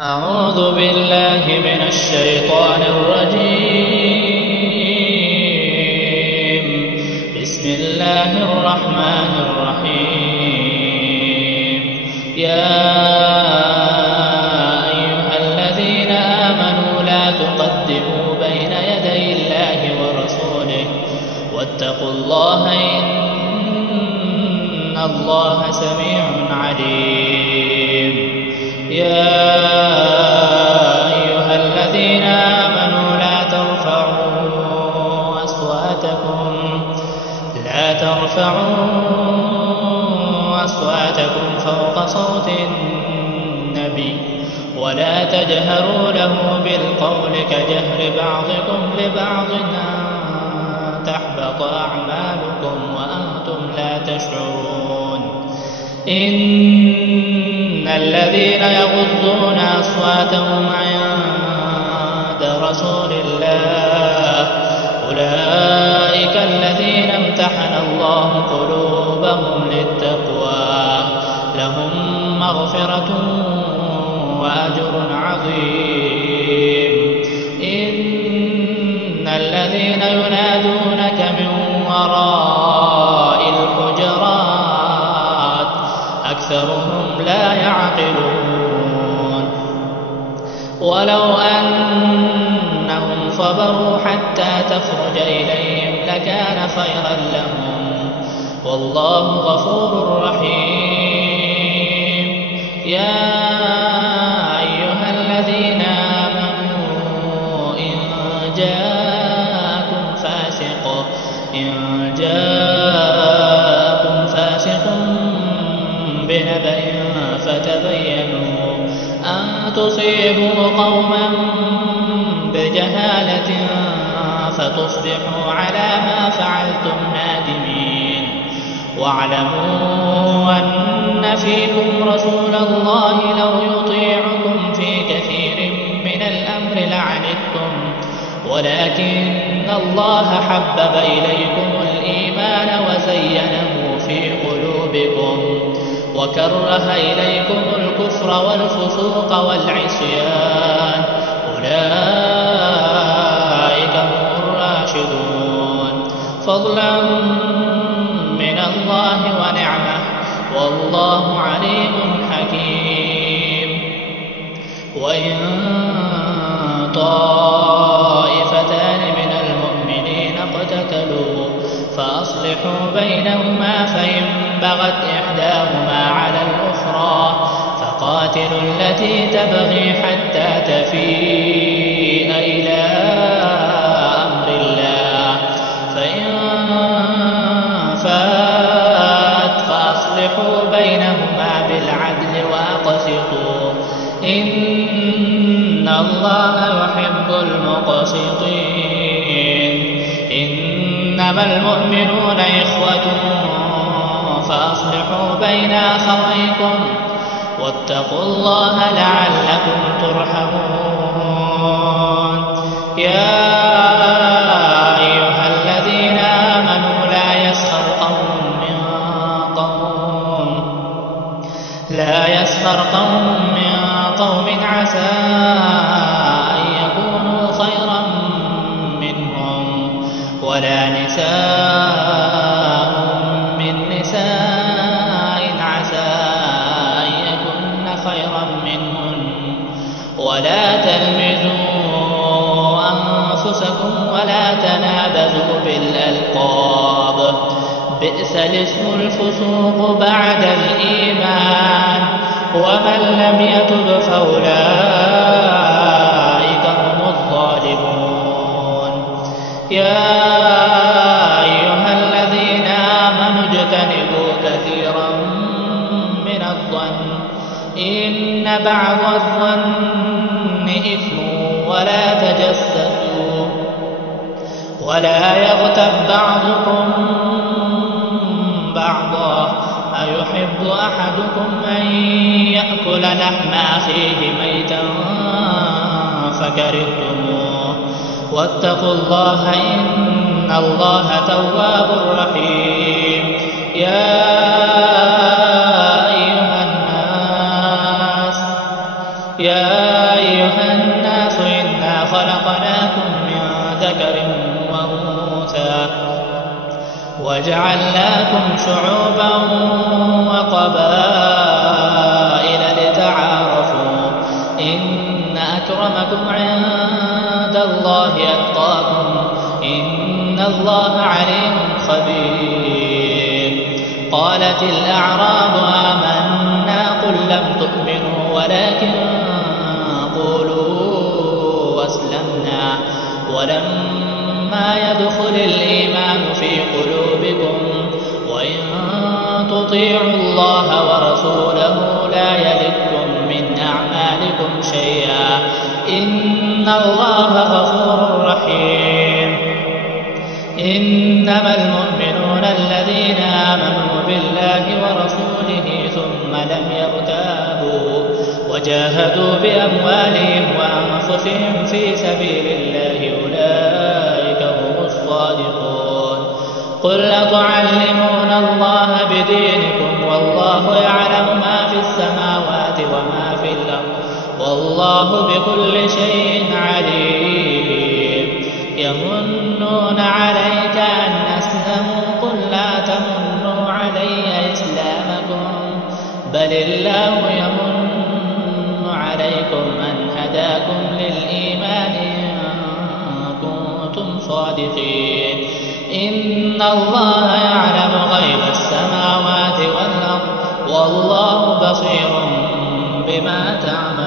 أعوذ بالله من الشيطان الرجيم. بسم الله الرحمن الرحيم. يا أيها الذين آمنوا لا تقدموا بين يدي الله ورسوله واتقوا الله إن الله سميع عليم. يا أيها الذين آمنوا لا ترفعوا أصواتكم فوق صوت النبي ولا تجهروا له بالقول كجهر بعضكم لبعض أن تحبط أعمالكم وأنتم لا تشعرون. إن الذين يغضون أصواتهم عند رسول الله أولئك الذين امتحن الله قلوبهم للتقوى لهم مغفرة وأجر عظيم. إن الذين ينادونك من وراء الحجرات أكثرهم لا يعقلون. ولو أنهم صبروا حتى تخرج إليهم لكان خيرا لهم والله غفور رحيم. يا أيها الذين آمنوا إن جاءكم فاسق بنبأ فتبينوا أن تصيبوا قوما بجهالة فتصبحوا على ما فعلتم نادمين. واعلموا أن فيكم رسول الله لو يطيعكم في كثير من الأمر لعنتم ولكن الله حبب إليكم الإيمان وزينه في قلوبكم وكره إليكم الكفر والفسوق والعصيان أولئك هم الراشدون فضلا من الله ونعمة والله عليم حكيم. وإن طائفتان من المؤمنين اقتتلوا فأصلحوا بينهما فإن بغت إحداهما على الأخرى فقاتلوا التي تبغي حتى تفيء إلى أمر الله فإن فات فأصلحوا بينهما بالعدل وأقسطوا إن الله يحب المقسطين. إنما المؤمنون إخوة فأصلحوا بين أخويكم واتقوا الله لعلكم ترحمون. يا أيها الذين آمنوا لا يسخر قوم من قوم عسى أن يكونوا خيرا منهم ولا نساء من نساء عسى أن يكن خيرا منهن ولا تلمزوا أنفسكم ولا تنابزوا بالألقاب بئس الاسم الفسوق بعد الإيمان ومن لم يتب فأولئك هم الظالمون. يا أيها الذين آمنوا اجتنبوا كثيرا من الظن إن بعض الظن إثم ولا تجسسوا ولا يغتب بعضكم بعضا أيحب أحدكم أن يأكل لحم أخيه ميتا فكرهتموه واتقوا الله إن الله تواب رحيم. يا يا أيها الناس إنا خلقناكم من ذكر وأنثى وجعلناكم شعوبا وقبائل لتعارفوا إن أكرمكم عند الله أتقاكم إن الله عليم خبير. قالت الأعراب آمنا قل لم تؤمنوا ولكن قولوا أسلمنا ولما يدخل الإيمان في قلوبكم وإن تطيعوا الله ورسوله لا يلدكم من أعمالكم شيئا إن الله غفور رحيم. إنما المؤمنون الذين آمنوا بالله ورسوله ثم لم يرتابوا وجاهدوا بأموالهم وأنفسهم في سبيل الله أولئك هم الصادقون. قل أتعلمون الله بدينكم والله يعلم ما في السماوات وما في الأرض والله بكل شيء عليم. يمنون عليك أن أسلموا قل لا تمنوا علي إسلامكم بل الله يمن عليكم أن هداكم للإيمان إن كنتم صادقين. إن الله يعلم غيب السماوات والأرض والله بصير بما تعملون.